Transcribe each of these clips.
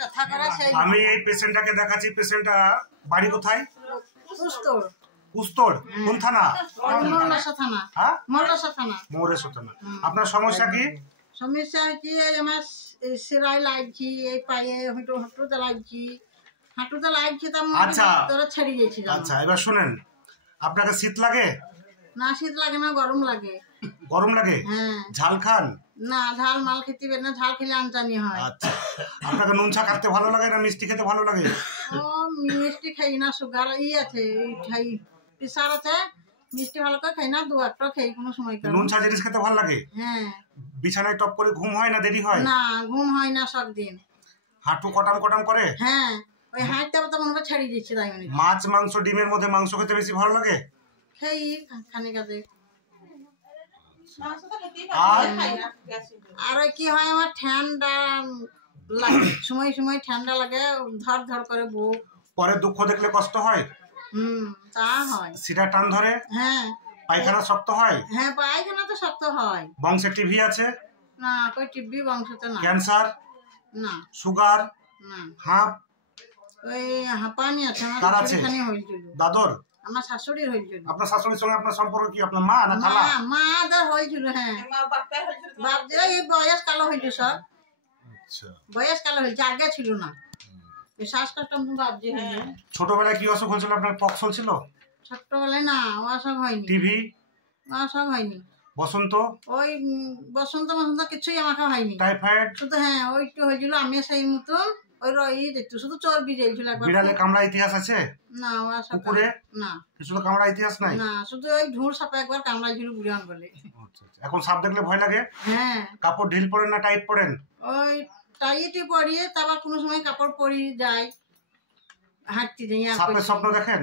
ব্যথা করে সেই আমি এই পেশেন্টটাকে দেখাচ্ছি। পেশেন্টটা বাড়ি কোথায়? কুস্তর কুস্তর কোন থানা? মৌলাসা থানা। হ্যাঁ মৌলাসা থানা। মৌলাসা থানা। আপনার সমস্যা কি? সমস্যা হচ্ছে আমার সিরাই লাগছি, এই পায়ে হাঁটুতে লাগছি, হাঁটুতে লাগছে তার আচ্ছা তোরা ছেড়ে গেছি। আচ্ছা এবার শুনেন, আপনাকে শীত লাগে? না শীত লাগে না, গরম লাগে। গরম লাগে? হ্যাঁ। ঝাল খান? না ঝাল মাল খেতে পারি না, ঝাল খেলে আনচানি হয়। আচ্ছা আপনাকে নুন চা খেতে ভালো লাগে না মিষ্টি খেতে ভালো লাগে? ও মিষ্টি খাই না, সুগার আছে, খাই প্রেসার আছে, মিষ্টি ভালো করে খাই না, দু একটা খাই কোনো সময়। নুন চা জিনিস খেতে ভালো লাগে? হ্যাঁ। বিছানায় টপ করে ঘুম হয় না দেরি হয়? না ঘুম হয় না সব দিন। হাঁটু কটাম কটাম করে? হ্যাঁ ওই হাঁটতে তো মনে হয় ছাড়িয়ে দিচ্ছি তাই মানে। মাছ মাংস ডিমের মধ্যে মাংস খেতে বেশি ভালো লাগে? খাই খানিকাতে। আর কি হয় আমার ঠান্ডা লাগে, সময় সময় ঠান্ডা লাগে, ধর ধর করে বুক। পরে দুঃখ দেখলে কষ্ট হয়? তা হয়। সিটা টান ধরে? হ্যাঁ। পায়খানা শক্ত হয়? হ্যাঁ পায়খানা তো শক্ত হয়। বংশে টিভি আছে? না কই টিভি বংশতে না। ক্যান্সার? না। সুগার? না। হাঁপ? ওই হাঁপানি আছে আমার। কার আছে? হয়েছিল দাদর? আমার শাশুড়ির হয়েছিল। আপনার শাশুড়ির সঙ্গে আপনার সম্পর্ক কি? আপনার মা না খালা? মাদের হয়েছিল। হ্যাঁ বাপ যে এই বয়স কালো হয়েছিল সব। আচ্ছা বয়স কালো হয়েছে, আগে ছিল না। শ্বাসকষ্ট বাপ যে ছোটবেলায় কি অসুখ হয়েছিল আপনার? পক্স ছিল? ছোট্টবেলায় না অসুখ হয়নি। টিভি? অসুখ হয়নি। বসন্ত? ওই বসন্ত বসন্ত কিছুই আমাকে হয়নি। টাইফয়েড? শুধু হ্যাঁ ওইটু হয়েছিল, আমি সেই মতন ওই রই দেখতো, শুধু চর্বি জ্বলছিল। বিড়ালে কামড়া ইতিহাস আছে? না। কুকুরে? না। কিছু তো কামড়া ইতিহাস নাই? না শুধু ওই ঢুঁড় সাপে একবার কামড়াইছিল বুড়ান বলে। এখন সাপ দেখলে ভয় লাগে? হ্যাঁ। কাপড় ঢিল পরেন না টাইট পরেন? ওই টাইটই পরিয়ে, তারপর কোনো সময় কাপড় পরিয়ে যায়, হাঁটতে যাই। সাপের স্বপ্ন দেখেন?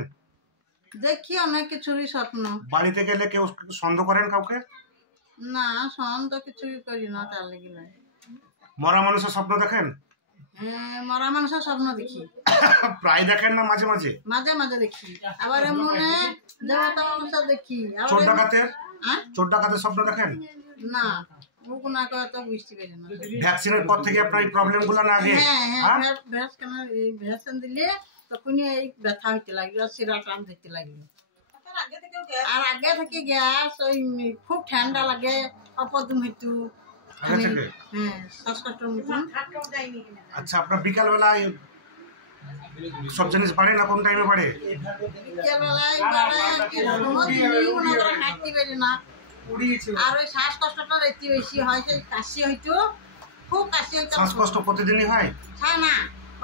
দেখি অনেক কিছুরই স্বপ্ন। বাড়িতে গেলে কেউ সন্দেহ করেন কাউকে? না সন্দেহ কিছুই করি না, তার লেগে নাই। মরা মানুষের স্বপ্ন দেখেন? হ্যাঁ মরা মানুষের স্বপ্ন দেখি। প্রায় দেখেন না মাঝে মাঝে? মাঝে মাঝে দেখি, আবার মনে দেবতা মানুষের দেখি। চোর ডাকাতের? চোর ডাকাতের স্বপ্ন দেখেন? না ও না করে তো বুঝতে পারি না। ভ্যাকসিনের পর থেকে আপনার এই প্রবলেম গুলো না আগে? হ্যাঁ ভ্যাকসিন দিলে তখনই এই ব্যথা হইতে লাগলো, শিরা টান ধরতে লাগলো। আর আগে থেকে গ্যাস, ওই খুব ঠান্ডা লাগে, অপদম হইতো। হ্যাঁ শ্বাসকষ্টের মতন। আচ্ছা আপনার বিকাল বেলায় সব জিনিস বাড়ে না কোন টাইমে বাড়ে? বিকাল বেলায় বাড়ে, হাঁটতে পারি না। আর ওই শ্বাসকষ্টটা একটু বেশি হয়, সেই কাশি হইতো, খুব কাশি হইতো। শ্বাসকষ্ট প্রতিদিনই হয়? হ্যাঁ না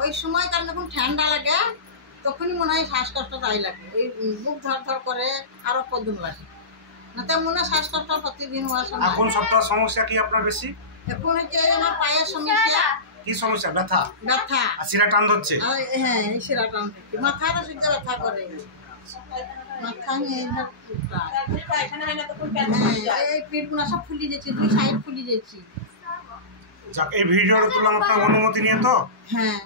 ওই সময় কারণ যখন ঠান্ডা লাগে তখনই মনে হয় শ্বাসকষ্ট তাই লাগে, ওই বুক ধর ধর করে, আরো পদ্ম লাগে না, তাই মনে হয় শ্বাসকষ্ট প্রতিদিন হওয়ার সময়। এখন সপ্তাহ সমস্যা কি আপনার বেশি? এখন হচ্ছে আমার পায়ের সমস্যা। কি সমস্যা? ব্যথা? ব্যথা আর শিরা টান ধরছে? হ্যাঁ এই শিরা টান ধরছে, মাথাটা শুদ্ধ ব্যথা করে, মাথা নিয়ে এই পিঠগুলো সব ফুলি যাচ্ছে, দুই সাইড ফুলি যাচ্ছি। যাক এই ভিডিওটা তুললাম আপনার অনুমতি নিয়ে তো? হ্যাঁ।